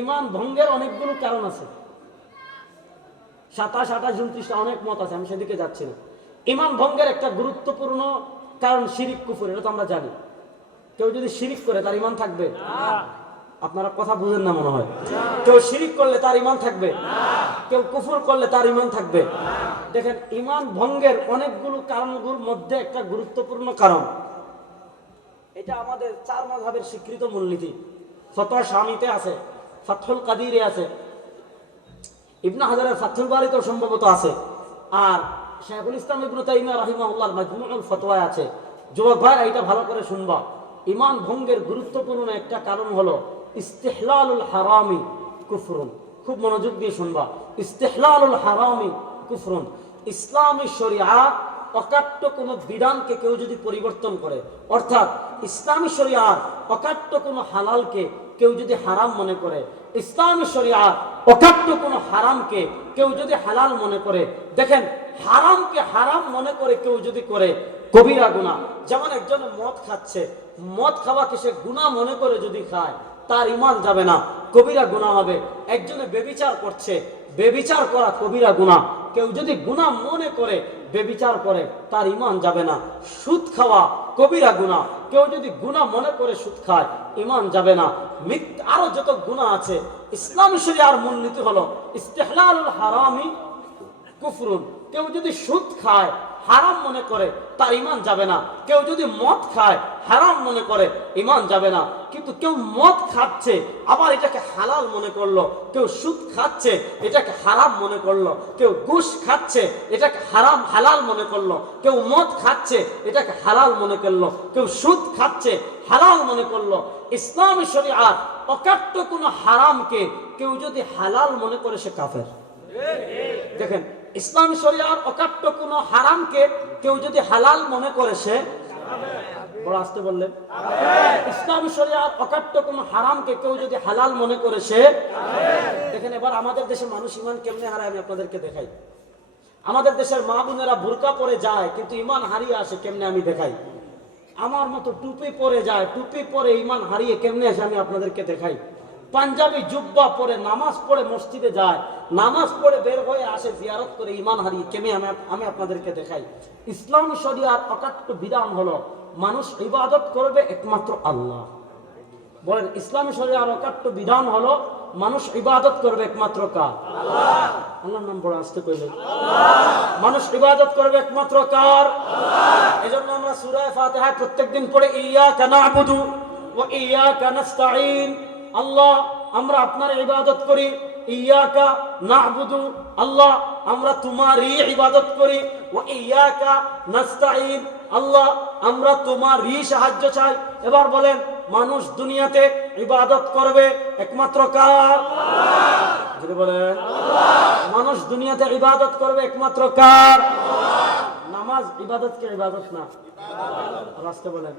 ইমান ভঙ্গের অনেকগুলো কারণ আছে, 27, 28, 29টা অনেক মত আছে, আমি সেদিকে যাচ্ছি না। ইমান ভঙ্গের একটা গুরুত্বপূর্ণ কারণ শিরিক কুফর, এটা তো আমরা জানি। কেউ যদি শিরিক করে তার ইমান থাকবে? আপনারা কথা বুঝেন না মনে হয়। কেউ শিরিক করলে তার ইমান থাকবে? কেউ কুফর করলে তার ইমান থাকবে? দেখেন, ইমান ভঙ্গের অনেকগুলো কারণগুলোর মধ্যে একটা গুরুত্বপূর্ণ কারণ, এটা আমাদের 4 মাযহাবের স্বীকৃত মূলনীতি। ফতোয়া শামিতে আছে, ফাতহুল কাদিরে আছে, ইবনে হাজারের ফাতহুল বারিতেও সম্ভবত আছে, আর শাইখুল ইসলাম ইবনে তাইমিয়া রাহিমাহুল্লাহর মাজমুউল ফতোয়ায় আছে। যুবক ভাই, এটা ভালো করে শুনবা। ইমান ভঙ্গের গুরুত্বপূর্ণ একটা কারণ হলো ইস্তিহলালুল হারামি কুফরুন। খুব মনোযোগ দিয়ে শুনবা। ইস্তিহলালুল হারামি কুফরুন। ইসলামী শরিয়াত অকাট্য কোনো বিধানকে কেউ যদি পরিবর্তন করে, অর্থাৎ ইসলামী শরিয়াত অকাট্য কোনো হালালকে কেউ যদি হারাম মনে করে, ইসলামী শরিয়াত অকাট্য কোনো হারামকে কেউ যদি হালাল মনে করে, দেখেন, হারামকে হারাম মনে করে কেউ যদি করে, কবিরা গুনাহ। যেমন একজন মদ খাচ্ছে, মদ খাওয়াকে সে গুনাহ মনে করে যদি খায়, তার ঈমান যাবে না, কবিরা গুনাহ হবে। একজনে বেবিচার করছে, বেবিচার করা কবিরা গুনাহ, কেউ যদি গুনাহ মনে করে বেবিচার করে, তার ঈমান যাবে না। সুদ খাওয়া কবিরা গুনাহ, কেউ যদি গুনাহ মনে করে সুদ খায়, ঈমান যাবে না। আরো যত গুনাহ আছে, ইসলামী শরিয়ার মূলনীতি হলো ইস্তিহলালুল হারামি কুফরুন। কেউ যদি সুদ খায় হারাম মনে করে, তার ঈমান যাবে না। কেউ যদি মদ খায় হারাম মনে করে, ঈমান যাবে না। কিন্তু কেউ মদ খাচ্ছে আবার এটাকে হালাল মনে করলো, কেউ সুদ খাচ্ছে এটাকে হারাম মনে করলো, কেউ ঘুষ খাচ্ছে এটাকে হারাম হালাল মনে করলো, কেউ মদ খাচ্ছে এটাকে হালাল মনে করলো, কেউ সুদ খাচ্ছে হালাল মনে করলো। ইসলামী শরিয়াত অকাট্য কোনো হারামকে কেউ যদি হালাল মনে করে, সে কাফের। দেখেন, ইসলামী শরিয়াত অকাট্য কোনো হারামকে কেউ যদি হালাল মনে করে, সে বড় আসতে বললেন, ইসলামী শরিয়াত অকাট্য কোনো হারামকে কেউ যদি হালাল মনে করে, সে। দেখেন, এবার আমাদের দেশে মানুষ ঈমান কেমনে হারায় আমি আপনাদেরকে দেখাই। আমাদের দেশের মা বোনেরা বুরকা পরে যায় কিন্তু ঈমান হারিয়ে আসে কেমনে আমি দেখাই। আমার মতো টুপি পরে যায়, টুপি পরে ঈমান হারিয়ে কেমনে আসে আমি আপনাদেরকে দেখাই। পাঞ্জাবি জুব্বা পরে নামাজ পড়ে মসজিদে যায়, নামাজ পড়ে বের হয়ে আসে জিয়ারত করে, ঈমান হারিয়ে কেমনে আমি আপনাদেরকে দেখাই। ইসলামী শরিয়াত অকাট্য বিধান হলো মানুষ ইবাদত করবে একমাত্র আল্লাহ। বলেন, ইসলামী শরিয়ার অকাট্য বিধান হলো মানুষ ইবাদত করবে একমাত্র কার? আল্লাহ। আল্লাহর নাম বড় আসতে কইলেন। মানুষ ইবাদত করবে একমাত্র কার? আল্লাহ। এজন্য আমরা সূরা ফাতিহা প্রত্যেকদিন পড়ে ইয়্যাকা না'বুদু ওয়া ইয়্যাকা নাস্তাঈন। আল্লাহ, আমরা আপনার ইবাদত করি। ইয়্যাকা না'বুদু, আল্লাহ আমরা তোমারই ইবাদত করি। ওয়া ইয়্যাকা নাস্তাঈন, আল্লাহ আমরা তোমারই সাহায্য চাই। এবার বলেন, মানুষ দুনিয়াতে ইবাদত করবে একমাত্র কার? আল্লাহ। যদি বলেন আল্লাহ। মানুষ দুনিয়াতে ইবাদত করবে একমাত্র কার? আল্লাহ। নামাজ ইবাদত কে ইবাদত না? রাস্তে বলেন,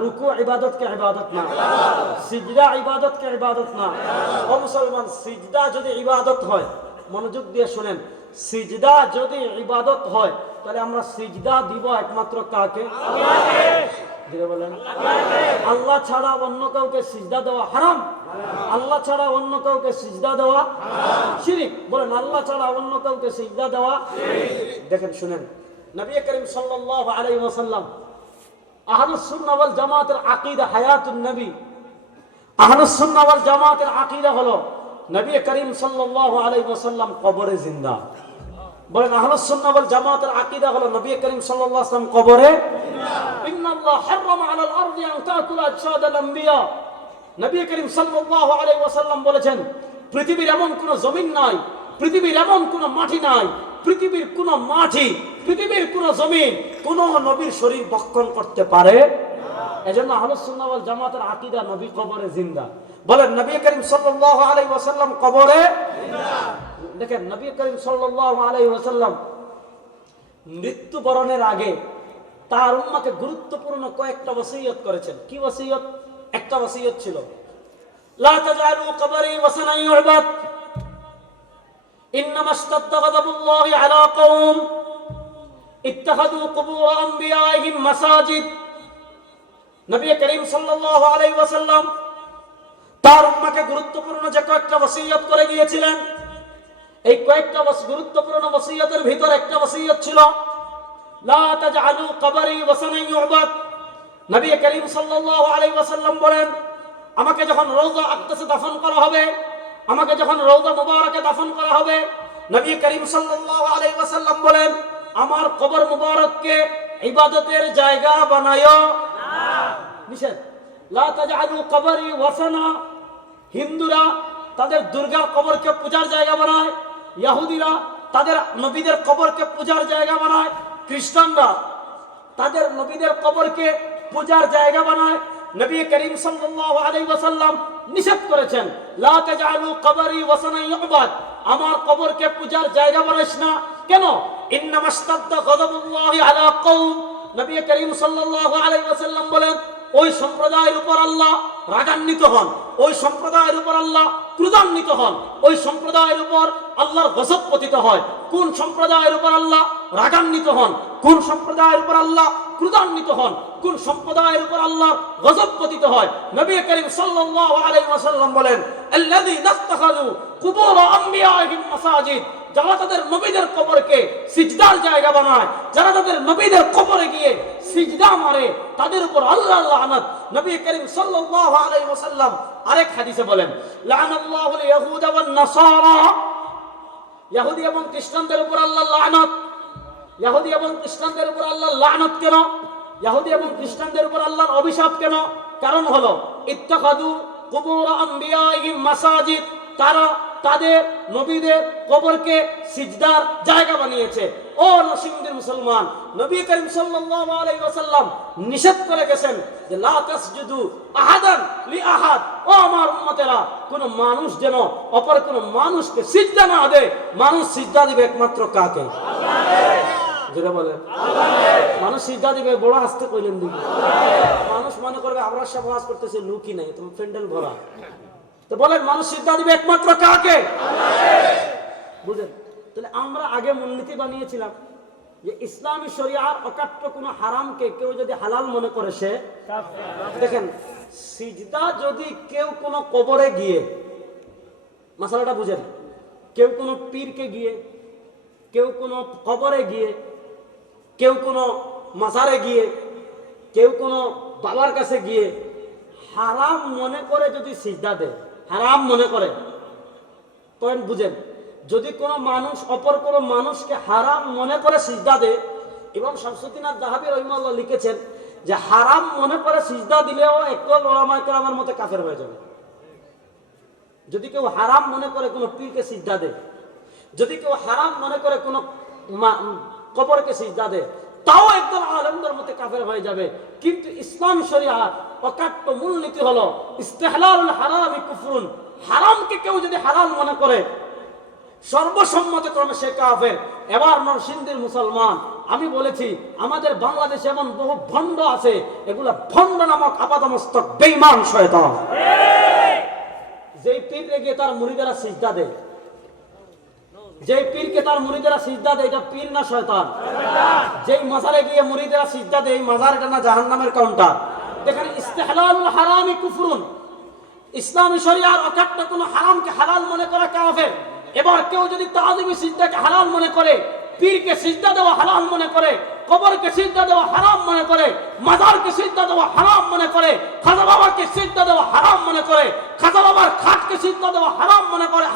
রুকু ইবাদত কে ইবাদত না? সিজদা ইবাদত কে ইবাদত না? ও মুসলমান, সিজদা যদি ইবাদত হয়, মনোযোগ দিয়ে শুনেন, সিজদা যদি ইবাদত হয়, তাহলে আমরা সিজদা দিব একমাত্র কাকে? আল্লাহকে। ধীরে বলেন, আল্লাহ ছাড়া অন্য কাউকে সিজদা দেওয়া হারাম। আল্লাহ ছাড়া অন্য কাউকে সিজদা দেওয়া শিরক। বলেন, আল্লাহ ছাড়া অন্য কাউকে সিজদা দেওয়া শিরক। দেখেন, শুনেন, নবী করিম সাল্লাল্লাহু আলাইহি ওয়াসাল্লাম, আহলুস সুন্নাহ ওয়াল জামাতের আকীদা হায়াতুন নবী। আহলুস সুন্নাহ ওয়াল জামাতের আকীদা হলো নবী করিম সাল্লাল্লাহু আলাইহি ওয়াসাল্লাম কবরে জিন্দা। বলেন, আহলুস সুন্নাহ ওয়াল জামাতের আকীদা হলো নবী করিম সাল্লাল্লাহু আলাইহি ওয়াসাল্লাম কবরে জিন্দা। ইন্নাল্লাহ হারামা আলাল আরদি আন তাকুলা আজসাদাল আম্বিয়া। নবী করিম সাল্লাল্লাহু আলাইহি ওয়াসাল্লাম বলেছেন, পৃথিবীর এমন কোন জমিন নাই, পৃথিবীর এমন কোন মাটি নাই, পৃথিবীর কোন মাটি, পৃথিবীর কোন জমিন কোন নবীর শরীর ভক্ষণ করতে পারে না। এজন্য আহলুস সুন্নাহ ওয়াল জামাতের আকীদা নবী কবরে জিন্দা। বলেন, নবী করিম সাল্লাল্লাহু আলাইহি ওয়াসাল্লাম কবরে জিন্দা। দেখেন, নবী করিম সাল্লাল্লাহু আলাইহি ওয়াসাল্লাম মৃত্যুবরণের আগে তার উম্মতকে গুরুত্বপূর্ণ কয়েকটা ওসিয়ত করেছেন। কি ওসিয়ত? একটা ওসিয়ত ছিল, লা তাজআলু কবরি ওয়াসানান ইউবাদ, ইন্নামা ইশতাদ্দা গাযাবুল্লাহি আলা কওম ইত্তাখাযু কুবুর আম্বিয়াইহিম মাসাজিদ। নবী করিম সাল্লাল্লাহু আলাইহি ওয়াসাল্লাম তার উম্মতকে গুরুত্বপূর্ণ যে কয়েকটা ওসিয়ত করে গিয়েছিলেন। এই কয়েকটা গুরুত্বপূর্ণ ওসিয়তের ভিতর একটা ওসিয়ত ছিল, লা তাজআলু কবরি ওয়াসানান ইউবাদ। নবী করিম সাল্লাল্লাহু আলাইহি ওয়াসাল্লাম বলেন, আমাকে যখন রওজা আকদাসে দাফন করা হবে, আমাকে যখন রওজা মুবারাকে দাফন করা হবে, নবী করিম সাল্লাল্লাহু আলাইহি ওয়াসাল্লাম বলেন, আমার কবর মুবারককে ইবাদতের জায়গা বানায়ো না। নিষেধ, লা তাজআলু কবরি ওয়াসানা। হিন্দুরা তাদের দুর্গার কবরকে পূজার জায়গা বানায়, ইহুদিরা তাদের নবীদের কবরকে পূজার জায়গা বানায়, খ্রিস্টানরা তাদের নবীদের কবরকে পূজার জায়গা বানায়। নবী করিম সাল্লাল্লাহু আলাইহি ওয়াসাল্লাম নিষেধ করেছেন, লা তাজআলু কবরি ওয়াসানান ইউবাদ, আমার কবরকে পূজার জায়গা বানাইস না। কেন? ইন্নামাস্তাদ্দা গাযাবুল্লাহি আলা কওম। নবী করিম সাল্লাল্লাহু আলাইহি ওয়াসাল্লাম বলেন, ওই সম্প্রদায়ের উপর আল্লাহ রাগান্বিত হন, ওই সম্প্রদায়ের উপর আল্লাহ ক্রোধান্বিত হন, ওই সম্প্রদায়ের উপর আল্লাহর গজব পতিত হয়। কোন সম্প্রদায়ের উপর আল্লাহ রাগান্বিত হন, কোন সম্প্রদায়ের উপর আল্লাহ ক্রোধান্বিত হন, কোন সম্প্রদায়ের উপর আল্লাহর গজব পতিত হয়? নবী করিম সাল্লাল্লাহু আলাইহি ওয়াসাল্লাম বলেন, আল্লাযীনা ইত্তাখাযু কুবুর আমবিয়াইহিম মাসাজিদ। যারা তাদের নবীদের কবরকে সিজদার জায়গা বানায়, যারা তাদের নবীদের কবরে গিয়ে সিজদা মারে, তাদের উপর আল্লাহর লানত। নবী করিম সাল্লাল্লাহু আলাইহি ওয়াসাল্লাম আরেক হাদিসে বলেন, লানাল্লাহুল ইয়াহুদা ওয়ান নাসারা। ইহুদি এবং খ্রিস্টানদের উপর আল্লাহর লানত। ইহুদি এবং খ্রিস্টানদের উপর আল্লাহর লানত কেন? ইহুদি এবং খ্রিস্টানদের উপর আল্লাহর অভিশাপ কেন? কারণ হলো ইত্তাখাযু কুবুর আমবিয়াইহিম মাসাজিদ, তারা তাদের নবীদের কবরকে সিজদার জায়গা বানিয়েছে। ও নসিমদের মুসলমান, নবী করিম সাল্লাল্লাহু আলাইহি ওয়াসাল্লাম নিষেধ করে গেছেন যে লা তাসজুদু আহাদান লি আহাদ। ও আমার উম্মতেরা, কোন মানুষ যেন অপর কোন মানুষকে সিজদা না দেয়। মানুষ সিজদা দিবে একমাত্র কাকে? আল্লাহকে। যেটা বলেন আল্লাহকে। মানুষ সিজদা দিবে, বড় আস্তে কইলেন দিবে। মানুষ মনে করবে আমরা সব ওয়াজ করতেছে, লুকি নাই, তুমি প্যান্ডেল ভরা। তো বলেন মানুষ সিজদা দিবে একমাত্র কাকে? আল্লাহকে। বুঝেন? তাহলে আমরা আগে মূলনীতি বানিয়েছিলাম যে ইসলামী শরিয়ার অকাট্য কোনো হারামকে কেউ যদি হালাল মনে করে সে কাফের। দেখেন, সিজদা যদি কেউ কোনো কবরে গিয়ে, মাসালাটা বুঝেন, কেউ কোনো পীরকে গিয়ে, কেউ কোনো কবরে গিয়ে, কেউ কোনো মাজারে গিয়ে, কেউ কোনো বাবার কাছে গিয়ে হারাম মনে করে যদি সিজদা দেয়, হারাম মনে করে, তখন বুঝেন, যদি কোনো মানুষ অপর কোনো মানুষকে হারাম মনে করে সিজদা দেয়, এবং শামসুদ্দিন আয-যাহাবী রাহিমাহুল্লাহ লিখেছেন যে হারাম মনে করে সিজদা দিলেও একদল উলামায়ে কেরামের মতে কাফের হয়ে যাবে। যদি কেউ হারাম মনে করে কোনো পীরকে সিজদা দেয়, যদি কেউ হারাম মনে করে কোনো কবরকে সিজদা দেয়, তাও একদল আলেমদের মতে কাফের হয়ে যাবে। কিন্তু ইসলাম শরিয়া অকাট্য মূলনীতি হলো ইস্তিহলালুল হারামি কুফরুন। হারামকে কেউ যদি হালাল মনে করে সর্বসম্মতক্রমে সে কাফের। এবার নরসিংদীর মুসলমান, আমি বলেছি আমাদের বাংলাদেশে এমন বহু ভণ্ড আছে, এগুলা ভণ্ড নামক আপাদমস্তক বেঈমান শয়তান। যেই পীরকে গিয়ে তার মুরিদেরা সিজদা দেয়, যেই পীরকে তার মুরিদেরা সিজদা দেয়, এটা পীর না শয়তান? যেই মাজারে গিয়ে মুরিদেরা সিজদা দেয়, এই মাজার এটা না জাহান্নামের কাউন্টার? দেখেন, ইস্তিহলালুল হারামি কুফরুন। ইসলামী শরিয়ার অকাট্য কোনো হারামকে হালাল মনে করা কাফের। এবার কেউ যদি তাজিমি সিজদাকে হালাল মনে করে, পীরকে সিজদা দেওয়া হালাল মনে করে, কবরকে সিজদা দেওয়া হারাম মনে করে, মাজারকে সিজদা দেওয়া হারাম মনে করে, খাজা বাবাকে সিজদা দেওয়া হারাম মনে করে, খাজা বাবার খাটকে সিজদা দেওয়া হারাম মনে করে,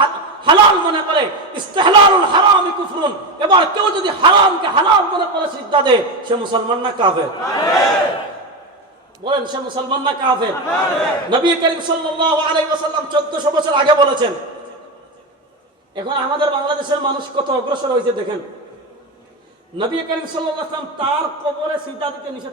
হালাল মনে করে, ইস্তিহলালুল হারামি কুফরুন। এবার কেউ যদি হারামকে হালাল মনে করে সিজদা দেয়, সে মুসলমান না কাফের? বলেন, সে মুসলমান না কাফের? নবী করিম সাল্লাল্লাহু আলাইহি ওয়াসাল্লাম 1400 বছর আগে বলেছেন। এখন আমাদের বাংলাদেশের মানুষ কত অগ্রসর হয়েছে দেখেন। নবী করিম সাল্লাল্লাহু আলাইহি ওয়াসাল্লাম তার কবরে সিজদা দিতে নিষেধ